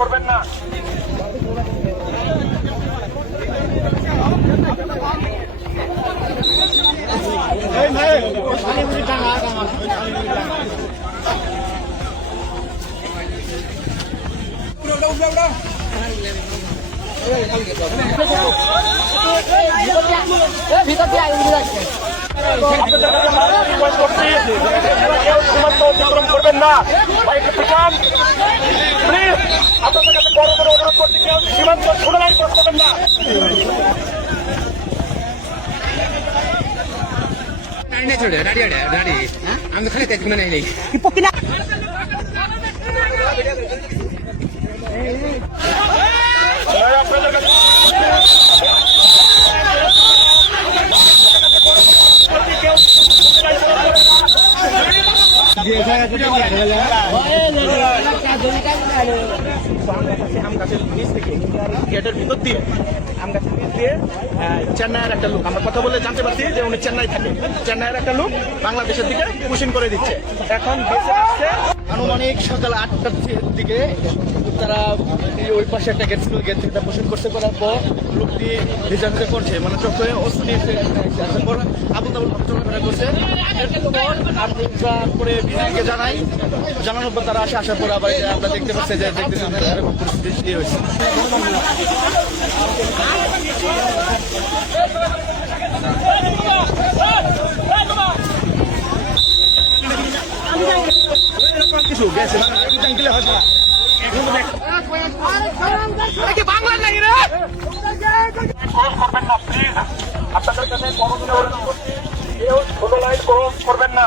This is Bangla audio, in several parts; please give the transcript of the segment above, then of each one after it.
করবেন না। সীমান্ত অতিক্রম করবেন না। প্লিজ আপনাদের কাছে বড় বড় অনুরোধ করছি, কেউ সীমান্ত ছোট লাইন ক্রস করবেন না। আমি খালি তেজ গুলো নেই আপনাদের কাছে আম গাছের নিচ থেকে গেটের ভিতর দিয়ে আম গাছের নিচ দিয়ে চেন্নাইয়ের একটা লোক, আমরা কথা বলে জানতে পারছি যে উনি চেন্নাই থাকে। চেন্নাইয়ের একটা লোক বাংলাদেশের দিকে পুশিং করে দিচ্ছে। এখন বেঁচে আসছে আনুমানিক সকাল 8টার দিকে তারা ওই পাশে একটা গেট ছিল, গেট থেকে পুশিং করতে করার পর লোকটি ভিজা করছে, মানে চোখে অস্থির আসার পর আবুল তাবুল চলাফেরা করছে। আমরা করে বিজেপিকে জানানোর পর তারা আসার পর আবার আমরা দেখতে পাচ্ছি যে এরকম পরিস্থিতি হয়েছে। কিছু গেছে বাংলা নাই রে, করবেন না প্লিজ। আপনাদের কাছে কেউ ছোট লাইন ক্রস করবেন না।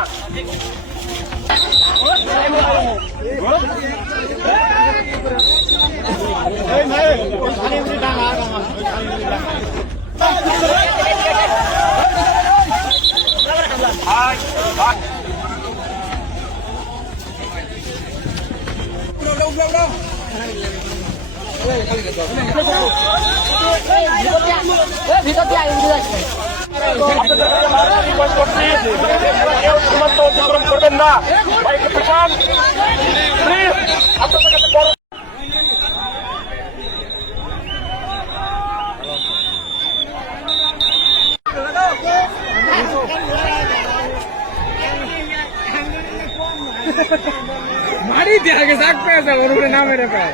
কেউ সীমান্ত অতিক্রম করবেন না। প্লিজ আপনাদের কাছে বড় মারি দিয়ে আগে শাক পেয়েছে ওর উপরে না মেরে পায়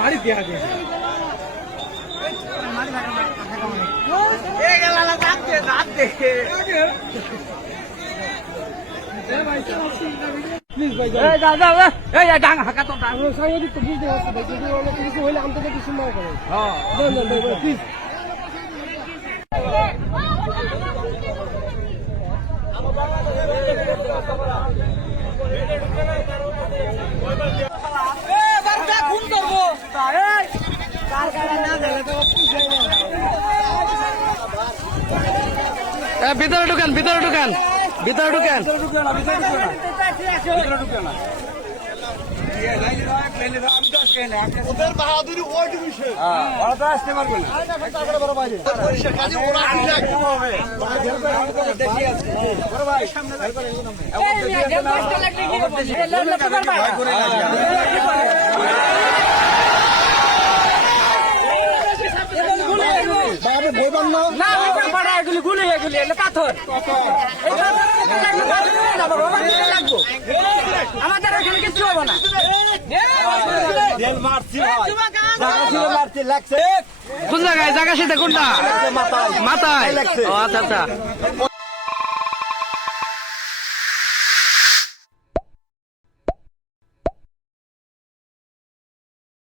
মারি দিয়ে আগে ডাঙা হাঁকা তো বুঝতে পারছি কিছু হইলে আমি তোকে কিছু মনে করে প্লিজ ভিতরে ঢুকান ভিতরে ঢুকান ভিতরে ঢুকান ওদের বাহাদুরি ওই বিষয় ওরা তো আসতে পারবে না তারপরে বড় ভাই কাজে ওরা আসলে একদম হবে বড় ভাই সামনে আমাদের এখানে কিছু হবো না কোন জায়গায় জায়গা সেটা কোনটা মাথায় আচ্ছা আচ্ছা